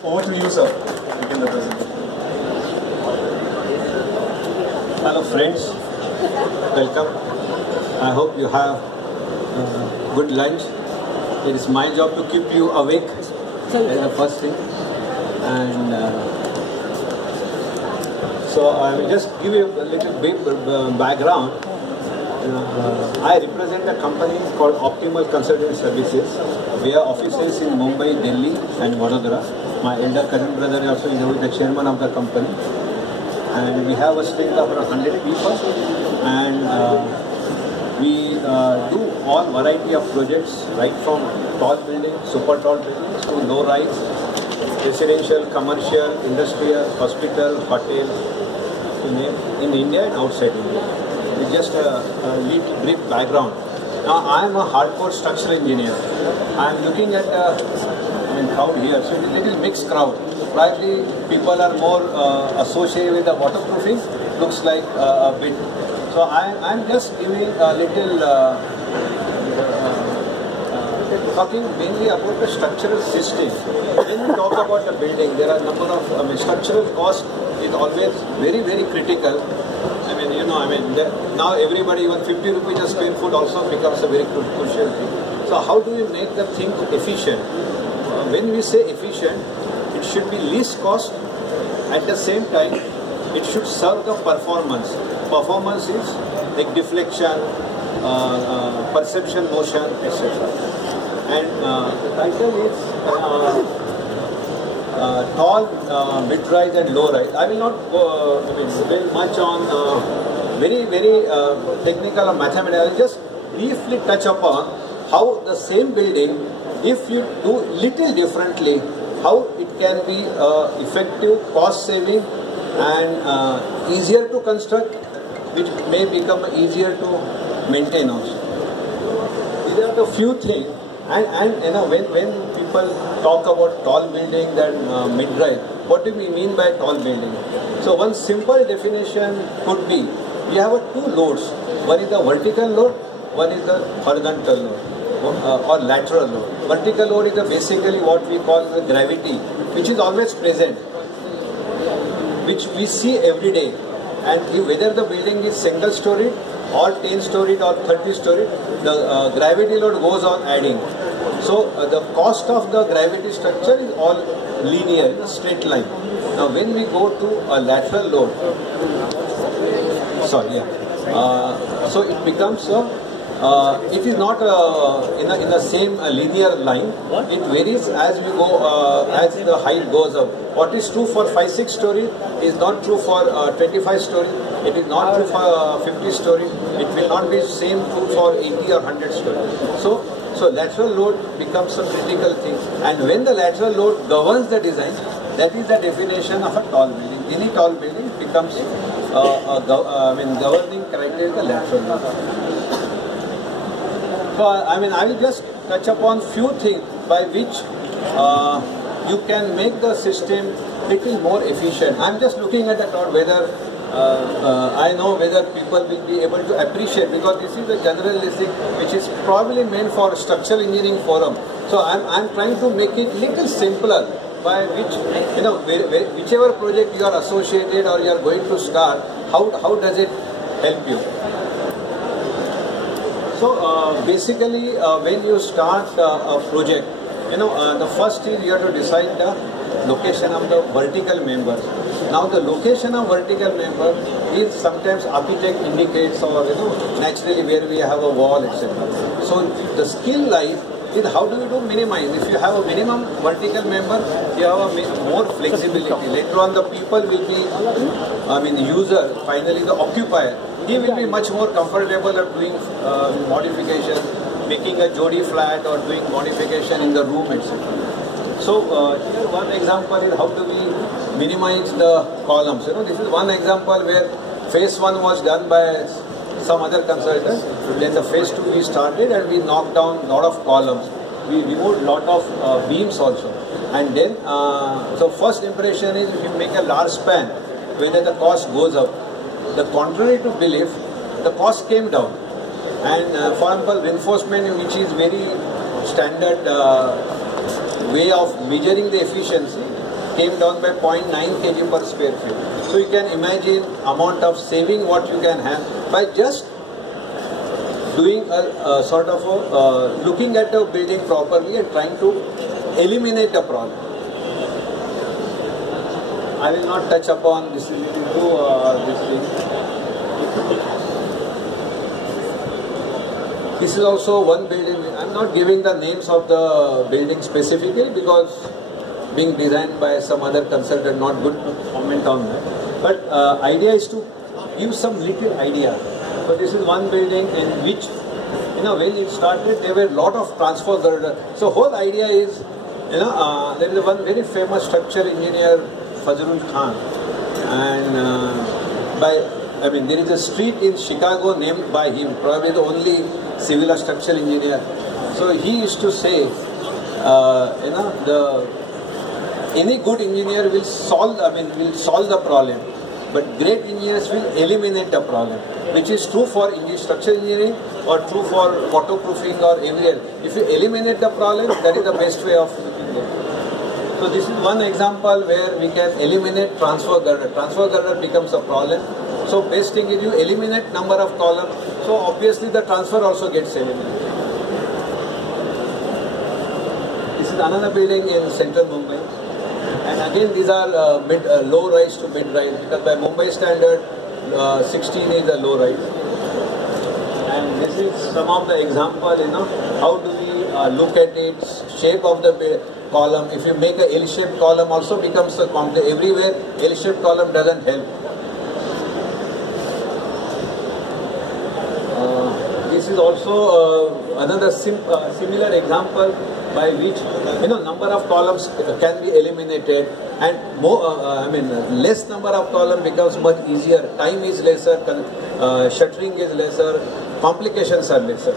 Over to you, sir. You can represent. Hello friends, welcome. I hope you have good lunch. It is my job to keep you awake. That is the first thing. And so I will just give you a little bit background. I represent a company called Optimal Consulting Services. We have offices in Mumbai, Delhi and Vadodara. My elder cousin brother also is the chairman of the company. And we have a strength of around 100 people. And we do all variety of projects, right from tall buildings, super tall buildings to low rise, residential, commercial, industrial, hospital, hotel, in India and outside India. With just a little brief background. Now I am a hardcore structural engineer. I am looking at crowd here, so it is a little mixed crowd. Slightly people are more associated with the waterproofing, looks like a bit. So I am just giving a little talking mainly about the structural system. When we talk about the building, there are a number of structural cost is always very, very critical. Now everybody, even 50 rupees a square foot also becomes a very crucial thing. So how do we make the thing efficient? When we say efficient, it should be least cost. At the same time, it should serve the performance. Performance is like deflection, perception, motion, etc. And the title is tall, mid-rise and low-rise. I will not dwell much on very technical or mathematical. I will just briefly touch upon how the same building, if you do little differently, how it can be effective, cost-saving and easier to construct. It may become easier to maintain also. These are the few things. And when people talk about tall building and mid-rise, what do we mean by tall building? So one simple definition could be, we have two loads. One is the vertical load, one is the horizontal load or lateral load. Vertical load is basically what we call the gravity, which is always present, which we see every day. And whether the building is single storied or 10 storied or 30 storied, the gravity load goes on adding. So the cost of the gravity structure is all linear, in a straight line. Now when we go to a lateral load, so it becomes it is not in the same linear line. It varies as we go, as the height goes up. What is true for 5-6 story is not true for 25 story. It is not true for 50 story. It will not be same true for 80 or 100 story. So lateral load becomes a critical thing. And when the lateral load governs the design, that is the definition of a tall building. Any tall building becomes governing criteria is the lateral load. So I will just touch upon few things by which you can make the system little more efficient. I am just looking at the thought whether I know whether people will be able to appreciate, because this is a generalistic which is probably meant for structural engineering forum. So I am trying to make it little simpler, by which whichever project you are associated or you are going to start, how does it help you? So basically when you start a project, the first is you have to decide the location of the vertical members. Now the location of vertical member is sometimes architect indicates, or naturally where we have a wall, etc. So the skill lies in how do you do minimize. If you have a minimum vertical member, you have a more flexibility. Later on the people will be, the user, finally the occupier, he will be much more comfortable at doing modification, making a jodi flat or doing modification in the room, etc. So here one example is how do we minimize the columns. This is one example where phase 1 was done by some other consultant. Then the phase 2 we started and we knocked down a lot of columns. We removed a lot of beams also. And then, so first impression is if you make a large span, whether the cost goes up. The contrary to belief, the cost came down. And for example, reinforcement, which is very standard way of measuring the efficiency, came down by 0.9 kg per square feet. So you can imagine amount of saving what you can have by just doing a sort of looking at the building properly and trying to eliminate the problem. I will not touch upon this. We will do this thing. This is also one building. I am not giving the names of the building specifically because being designed by some other consultant, not good to comment on that. But idea is to give some little idea. So this is one building in which, when it started, there were a lot of transfer girder. So whole idea is, there is one very famous structural engineer, Fazlul Khan, and there is a street in Chicago named by him, probably the only civil or structural engineer. So he used to say, any good engineer will solve the problem, but great engineers will eliminate the problem, which is true for structural engineering or true for waterproofing or everywhere. If you eliminate the problem, that is the best way of looking at it. So this is one example where we can eliminate transfer girder. Transfer girder becomes a problem. So best thing is you eliminate number of columns. So obviously the transfer also gets eliminated. This is another building in central Mumbai. And again these are low rise to mid rise, because by Mumbai standard 16 is a low rise. And this is some of the example, how do we look at it, shape of the column. If you make a L-shaped column also becomes a complex. Everywhere L-shaped column doesn't help. This is also another similar example by which number of columns can be eliminated, and more less number of column becomes much easier. Time is lesser, shuttering is lesser, complications are lesser.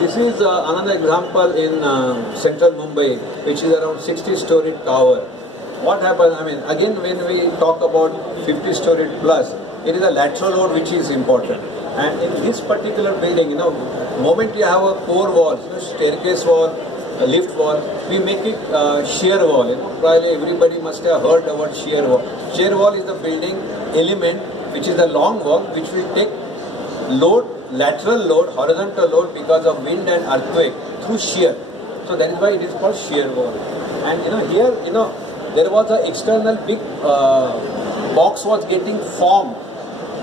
This is another example in central Mumbai, which is around 60-story tower. What happens? Again, when we talk about 50-story plus, it is a lateral load which is important. And in this particular building, moment you have a core wall, staircase wall, a lift wall, we make it shear wall. Probably everybody must have heard the word shear wall. Shear wall is the building element which is the long wall which will take load, lateral load, horizontal load because of wind and earthquake through shear. So that is why it is called shear wall. And here, there was an external big box was getting formed.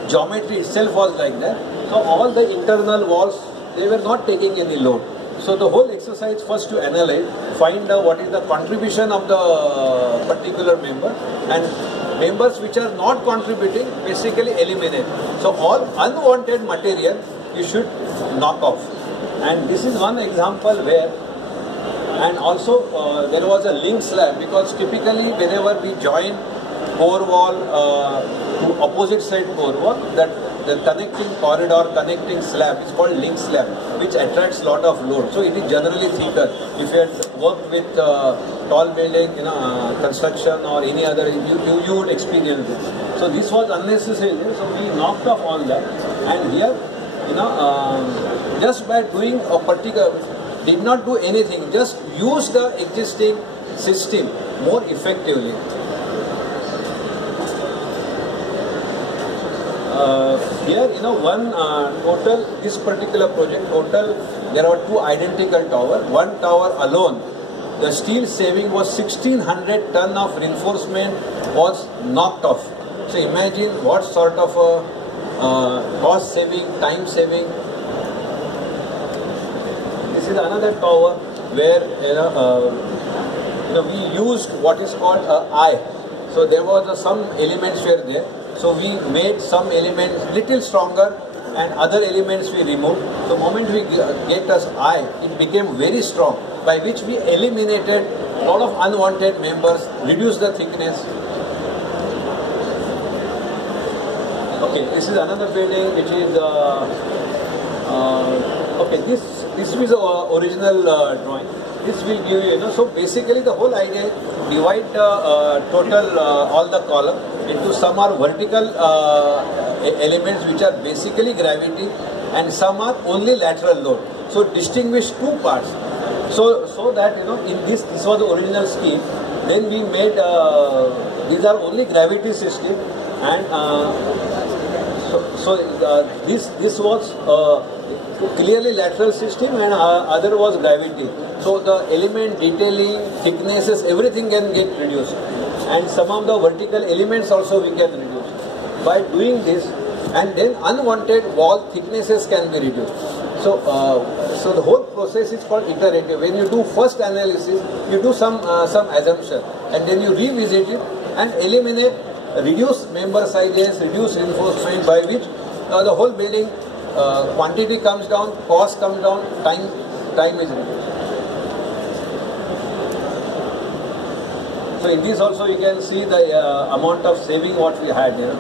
Geometry itself was like that. So all the internal walls, they were not taking any load. So the whole exercise first to analyze, find out what is the contribution of the particular member, and members which are not contributing basically eliminate. So all unwanted material you should knock off. And this is one example where, and also there was a link slab, because typically whenever we join core wall to opposite side core wall, that the connecting corridor, connecting slab is called link slab, which attracts lot of load. So it is generally thicker. If you had worked with tall building, construction or any other, you would experience this. So this was unnecessary. So we knocked off all that, and here, just by doing a particular, did not do anything, just use the existing system more effectively. Here, one total, this particular project, total, there are two identical towers. One tower alone, the steel saving was 1600 ton of reinforcement was knocked off. So imagine what sort of cost saving, time saving. This is another tower where we used what is called a eye. So there was some elements were there. So we made some elements little stronger and other elements we removed. The moment we get us eye, it became very strong, by which we eliminated a lot of unwanted members, reduced the thickness. Okay, this is another building which is okay. This is the original drawing. This will give you, so basically the whole idea is divide the total all the column into some are vertical elements which are basically gravity, and some are only lateral load. So distinguish two parts. So that in this was the original scheme. Then we made these are only gravity system, and this was clearly lateral system, and other was gravity. So the element detailing, thicknesses, everything can get reduced, and some of the vertical elements also we can reduce. By doing this, and then unwanted wall thicknesses can be reduced. So the whole process is called iterative. When you do first analysis, you do some assumption, and then you revisit it and eliminate, reduce member sizes, reduce reinforcement, by which the whole building quantity comes down, cost comes down, time is reduced. So in this also you can see the amount of saving what we had here.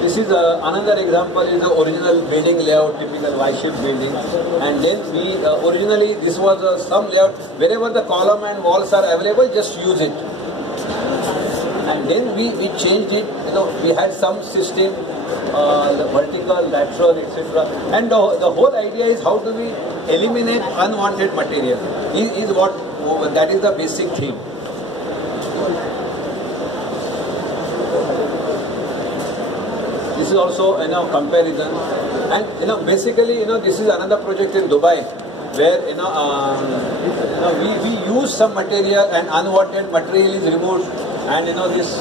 This is another example, is the original building layout, typical Y-shaped building. And then we originally this was some layout, wherever the column and walls are available, just use it. And then we changed it. We had some system, the vertical, lateral, etc. And the whole idea is how do we eliminate unwanted material. That is the basic theme. This is also comparison, and basically this is another project in Dubai where we use some material and unwanted material is removed, and this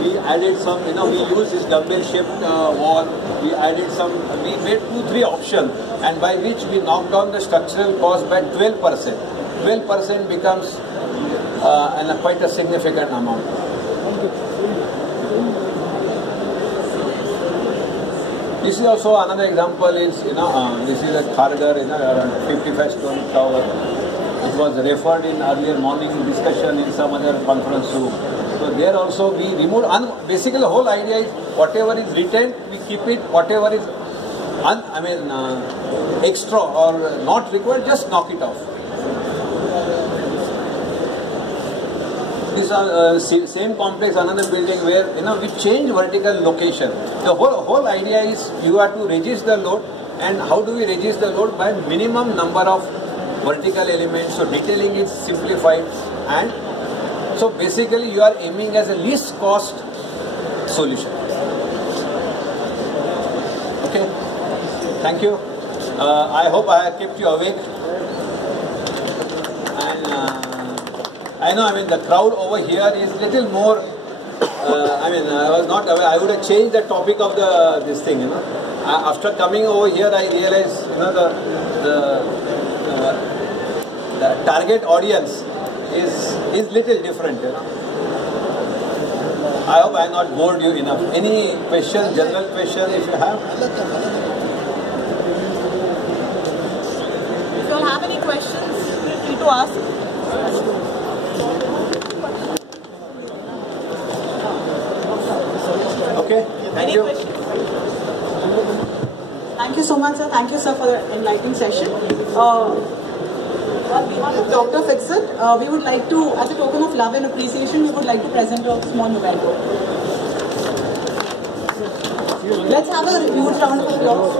we added some we use this dumbbell shaped wall. We added we made 2-3 options, and by which we knocked down the structural cost by 12%. 12% becomes quite a significant amount. This is also another example. Is this is a Kharghar, around 55-story tower. It was referred in earlier morning discussion in some other conference room. So there also we removed. Basically, the whole idea is whatever is retained, we keep it. Whatever is extra or not required, just knock it off. This same complex, another building where we change vertical location. The whole idea is you have to resist the load, and how do we resist the load? By minimum number of vertical elements. So detailing is simplified, and so basically you are aiming as a least cost solution. Okay, thank you. I hope I have kept you awake. And I know, the crowd over here is little more, I was not aware. I would have changed the topic of this thing, After coming over here, I realized, the target audience is little different, I hope I have not bored you enough. Any question, general question if you have? If you all have any questions, feel free to ask. Okay, thank you. Thank you so much, sir. Thank you, sir, for the enlightening session. Dr. Fixit, we would like to, as a token of love and appreciation, we would like to present a small memento. Let's have a huge round of applause.